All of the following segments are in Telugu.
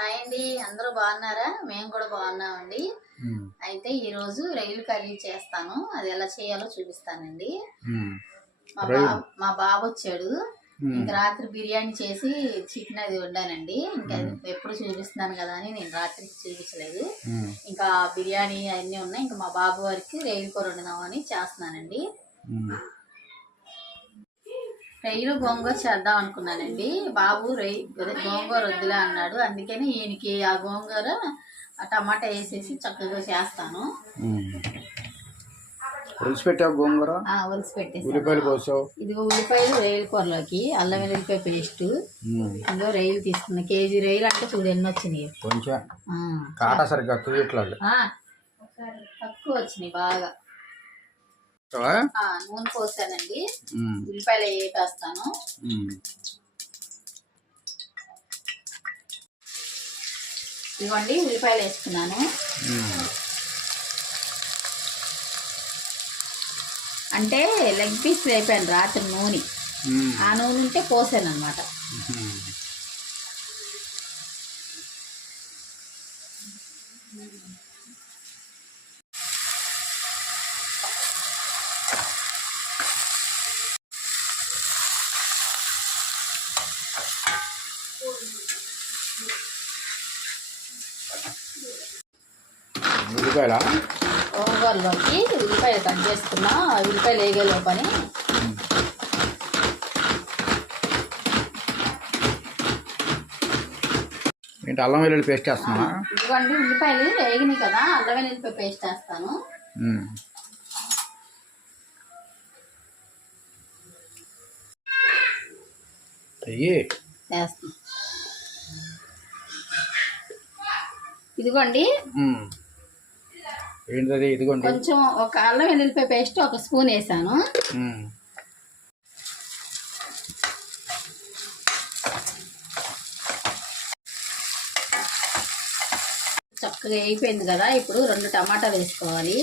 హాయ్ అండి, అందరూ బాగున్నారా? మేము కూడా బాగున్నామండి. అయితే ఈరోజు రొయ్యలు కర్రీ చేస్తాను. అది ఎలా చేయాలో చూపిస్తానండి. మా బాబు వచ్చాడు. ఇంకా రాత్రి బిర్యానీ చేసి చికెన్ అది వండానండి. ఇంకా ఎప్పుడు చూపిస్తున్నాను కదా అని నేను రాత్రి చూపించలేదు. ఇంకా బిర్యానీ అన్నీ ఉన్నాయి. ఇంకా మా బాబు వారికి రొయ్యలు కూర వండుదామని చేస్తున్నానండి. రొయ్యలు గోంగూర చేద్దాం అనుకున్నానండి. బాబు గోంగూర వద్దులే అన్నాడు. అందుకని ఈయనకి ఆ గోంగూర టమాటా వేసేసి చక్కగా చేస్తాను. పెట్టావు గోంగూర ఉల్లిపాయలు కోసావు. ఇదిగో ఉల్లిపాయలు రొయ్యల కూరలోకి అల్లం వెల్లుల్లిపాయ పేస్ట్. ఇదిగో రొయ్యలు తీసుకున్నా. కేజీ రొయ్యలు అంటే చూడు ఎన్ని వచ్చినాయి. కొంచెం కాటా సరిగ్గా తక్కువ వచ్చినాయి బాగా. నూనె పోసానండి. ఉల్లిపాయలు వేపేస్తాను. ఇవ్వండి ఉల్లిపాయలు వేసుకున్నాను. అంటే లెగ్ పీస్ వేపాను రాత్రి నూనె. ఆ నూనె ఉంటే పోసాను అనమాట. గోంగూరలోకి ఉల్లిపాయలు కట్ చేసుకున్నా. ఉల్లిపాయలు వేగేలో పని. అల్లం వెల్లుల్లి పేస్ట్ వేస్తున్నా. ఇదిగోండి ఉల్లిపాయలు వేగినాయి కదా, అల్లం వెల్లుల్లిపాయ పేస్ట్ వేస్తాను. ఇదిగోండి కొంచెం ఒక అల్లం వెల్లుల్లిపాయ పేస్ట్ ఒక స్పూన్ వేసాను. చక్కగా అయిపోయింది కదా. ఇప్పుడు 2 టమాటాలు వేసుకోవాలి.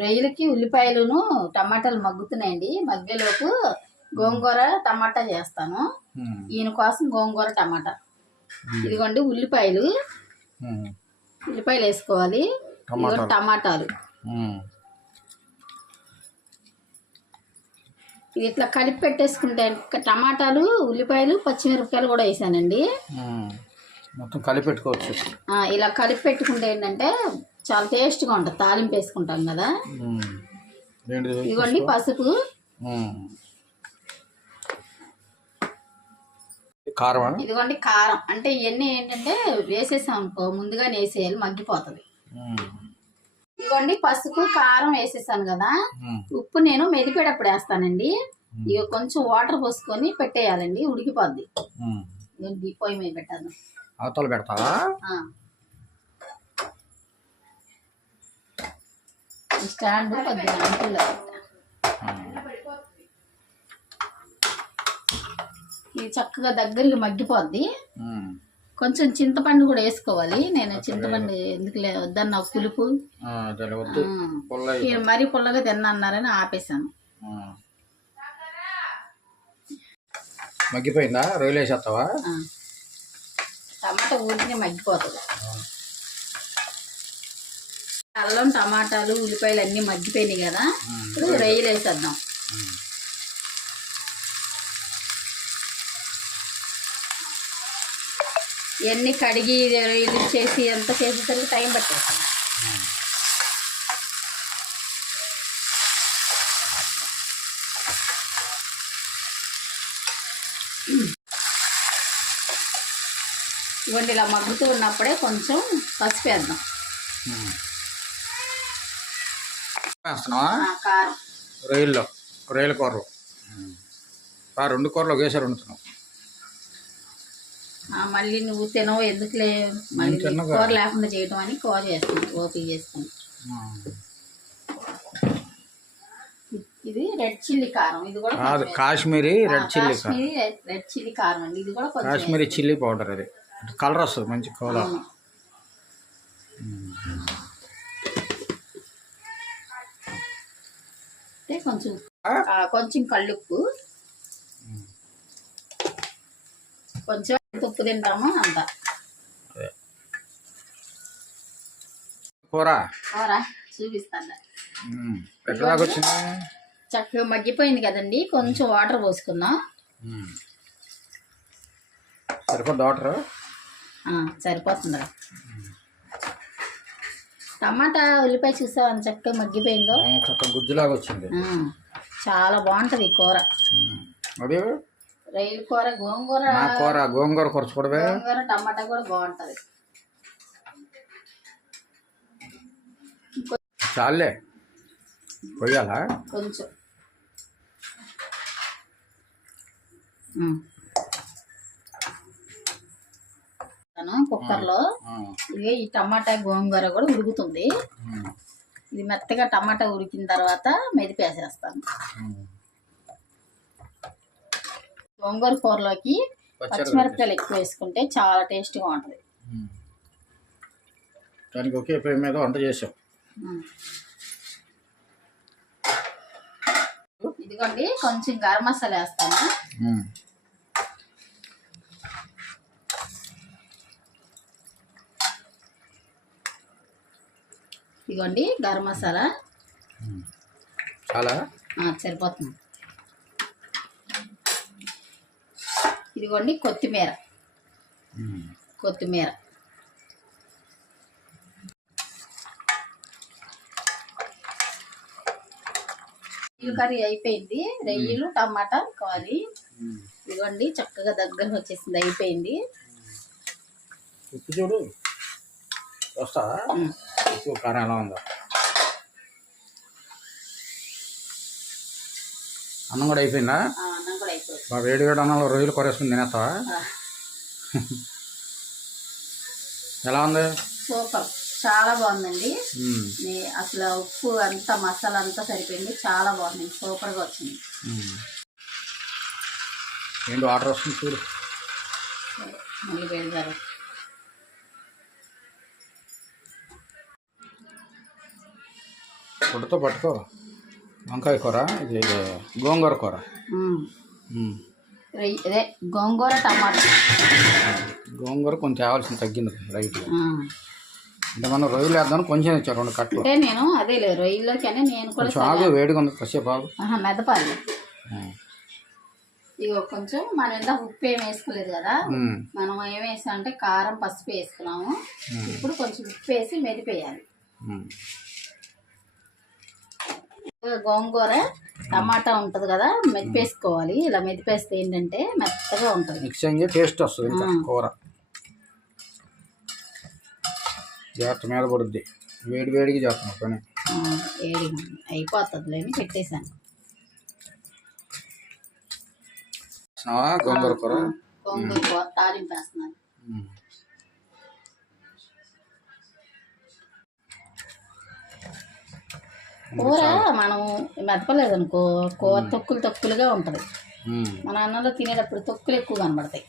రొయ్యలకి ఉల్లిపాయలును టమాటాలు మగ్గుతున్నాయండి. మధ్యలోపు గోంగూర టమాటా చేస్తాను. ఈయన కోసం గోంగూర టమాటా. ఇదిగోండి ఉల్లిపాయలు వేసుకోవాలి. టమాటాలు ఇది ఇట్లా కలిపి పెట్టేసుకుంటే టమాటాలు ఉల్లిపాయలు పచ్చిమిరపకాయలు కూడా వేసానండి. మొత్తం కలిపి పెట్టుకోవచ్చు. ఇలా కలిపి పెట్టుకుంటే ఏంటంటే చాలా టేస్ట్గా ఉంటుంది. తాలింపు వేసుకుంటాం కదా. ఇదిగోండి పసుపు, కారం. ఇదిగోండి కారం. అంటే ఇవన్నీ ఏంటంటే వేసేసాం అనుకో ముందుగానే వేసేయాలి, మగ్గిపోతుంది. ఇదిగోండి పసుపు కారం వేసేసాను కదా. ఉప్పు నేను మెదిపేటప్పుడు వేస్తానండి. ఇక కొంచెం వాటర్ పోసుకొని పెట్టేయాలండి, ఉడికిపోద్ది. పొయ్యి మీద పెట్టాను. అవతల పెడతావా? స్టాండ్ కొద్దిగా అంటుల్లో ఇది చక్కగా దగ్గరగా మగ్గిపోద్ది. కొంచెం చింతపండు కూడా వేసుకోవాలి. నేను చింతపండు ఎందుకు వద్దన్నా పులుపు మరీ పుల్లగా తిన్నారని ఆపేసాను. మగ్గిపోయిందా? రొయ్యలు వేసేస్తావా? టమాటా ఊరికే మగ్గిపోతుంది. అల్లం టమాటాలు ఉల్లిపాయలు అన్నీ మగ్గిపోయినాయి కదా. ఇప్పుడు రొయ్యలు వేసేద్దాం. ఇవన్నీ కడిగి రొయ్యలు చేసి ఎంత చేసేసరికి టైం పట్టేస్తాం. ఇవ్వండి ఇలా మగ్గుతూ ఉన్నప్పుడే కొంచెం పసుపు వేద్దాం. కారం రొయ్యల కూరలు 2 కూరలు ఒకేసారి వండుతున్నావు. మళ్ళీ నువ్వు తినవు ఎందుకులే, మళ్ళీ కూర లేకుండా చేయటం అని కూర చేస్తాను. ఓపిక చేసుకుని. ఇది రెడ్ చిల్లీ కారం. ఇది కూడా కాశ్మీరీ రెడ్ చిల్లీ కారం అండి. ఇది కూడా కాశ్మీరీ చిల్లీ పౌడర్. అది కలర్ వస్తుంది, మంచి కలర్. కొంచెం కొంచెం కళ్ళుప్పు, కొంచెం ఉప్పు తింటాము అంత. కూర కూర చూపిస్తాను. ఎట్లా దాకా వచ్చింది? చక్కగా మగ్గిపోయింది కదండి, కొంచెం వాటర్ పోసుకుందాం. సరిపోద్ది వాటర్? సరిపోతుంది. టమాటా ఉల్లిపాయ చూసావని చక్కగా మగ్గిపోయిందో, చక్కగా గుజ్జులాగా వచ్చింది. చాలా బాగుంటది కూర. అది రొయ్యల కూర, గోంగూర గోంగూర కూరచుకోవడమే. గోంగూర టమాటా కూడా బాగుంటది. చాలే పొయ్యాలా కొంచెం. కుక్కర్లో ఇవి ఈ టమాటా గోంగూర కూడా ఉడుకుతుంది. ఇది మెత్తగా టమాటా ఉడికిన తర్వాత మెదిపేసేస్తాను. గోంగూర కూరలోకి పచ్చిమిరపకాయలు ఎక్కువ వేసుకుంటే చాలా టేస్ట్గా ఉంటుంది. దానికి ఒకే పొయ్యి మీద వంట చేసాం. ఇదిగోండి కొంచెం గరం మసాలా వేస్తాను. ఇదిగోండి గరం మసాలా చాలా సరిపోతుంది. ఇదిగోండి కొత్తిమీర కర్రీ అయిపోయింది. రొయ్యలు టమాటా కర్రీ ఇదిగోండి చక్కగా దగ్గర వచ్చేసింది, అయిపోయింది. ఉప్పు చూడు వస్తా. ఉప్పు కారం ఎలా ఉందో. అన్నం కూడా అయిపోయిందా? అన్నం కూడా అయిపోయింది. మా వేడి అన్నంలో రొయ్యలు కొరేసుకుని తినేస్తావా? ఎలా ఉంది? సూపర్, చాలా బాగుందండి. అసలు ఉప్పు అంతా మసాలా అంతా సరిపోయింది, చాలా బాగుంది, సూపర్గా వచ్చింది. ఏంటి వాటర్ వస్తుంది చూడు. మళ్ళీ పెడతారు. పొట్టుతో పట్టుకో. వంకాయ కూర, ఇది గోంగూర కూర. అదే గోంగూర టమాటా. గోంగూర కొంచెం తేవాల్సింది తగ్గింది రైట్గా. అంటే మనం రొయ్యలు వేద్దాం కొంచెం ఇచ్చారు 2 కట్టలు. అంటే నేను అదే లేదు రొయ్యల్లోకి నేను కూడా చాలా వేడిగా ఉంది కాసేపు బాగు. మెదపాలి. ఇగో కొంచెం మనం ఇందాక ఉప్పు ఏమి వేసుకోలేదు కదా, మనం ఏం వేసాం అంటే కారం పసుపు వేసుకున్నాము. ఇప్పుడు కొంచెం ఉప్పు వేసి మెదిపేయాలి. గోంగూర టమాటా ఉంటుంది కదా, మెదిపేసుకోవాలి. ఇలా మెదిపేస్తే ఏంటంటే మెత్తగా ఉంటుంది, మిక్సింగ్ టేస్ట్ వస్తుంది ఇంకా కూర. జాగ్రత్త మీద పడుద్ది, వేడిగా చేస్తాం పని. వేడిగా అయిపోతుంది లేని పెట్టేశాను. గోంగూర కూర తాలింపు వేస్తున్నాను. కూర మనం మెదపలేదు అనుకో, కూర తొక్కులుగా ఉంటుంది. మన అన్నంలో తినేటప్పుడు తొక్కులు ఎక్కువ కనబడతాయి.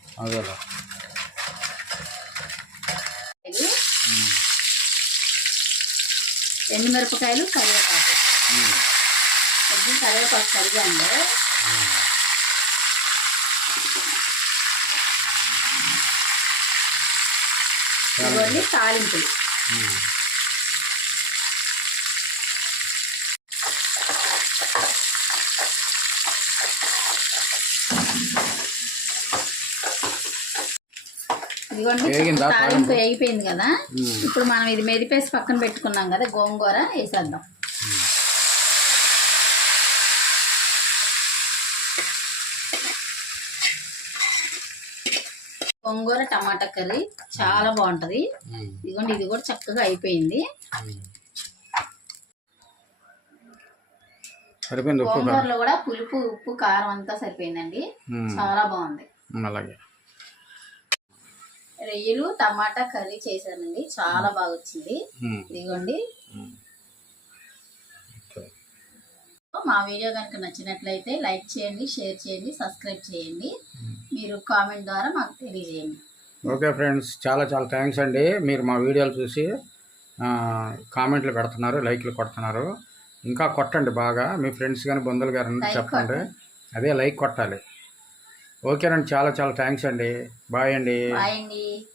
ఎండుమిరపకాయలు, కరివేపాకు, కొంచెం కరివేపాకు కరిగాండి. ఇవన్నీ తాలింపులు. ఇదిగోండి తాలింపు అయిపోయింది కదా. ఇప్పుడు మనం ఇది మెదిపేసి పక్కన పెట్టుకున్నాం కదా, గోంగూర వేసేద్దాం. గోంగూర టమాటా కర్రీ చాలా బాగుంటది. ఇదిగోండి ఇది కూడా చక్కగా అయిపోయింది. గోంగూరలో కూడా పులుపు ఉప్పు కారం అంతా సరిపోయిందండి, చాలా బాగుంది. రొయ్యలు టమాటా కర్రీ చేశానండి, చాలా బాగా వచ్చింది. ఇదిగోండి మా వీడియో కనుక నచ్చినట్లయితే లైక్ చేయండి, షేర్ చేయండి, సబ్స్క్రైబ్ చేయండి. మీరు కామెంట్ ద్వారా మాకు తెలియజేయండి. ఓకే ఫ్రెండ్స్, చాలా థ్యాంక్స్ అండి. మీరు మా వీడియోలు చూసి కామెంట్లు పెడుతున్నారు, లైక్లు కొడుతున్నారు. ఇంకా కొట్టండి బాగా, మీ ఫ్రెండ్స్ కానీ బంధువులు గారు చెప్పండి. అదే లైక్ కొట్టాలి. ఓకేనండి, చాలా చాలా థ్యాంక్స్ అండి. బాయ్ అండి. బాయ్ అండి.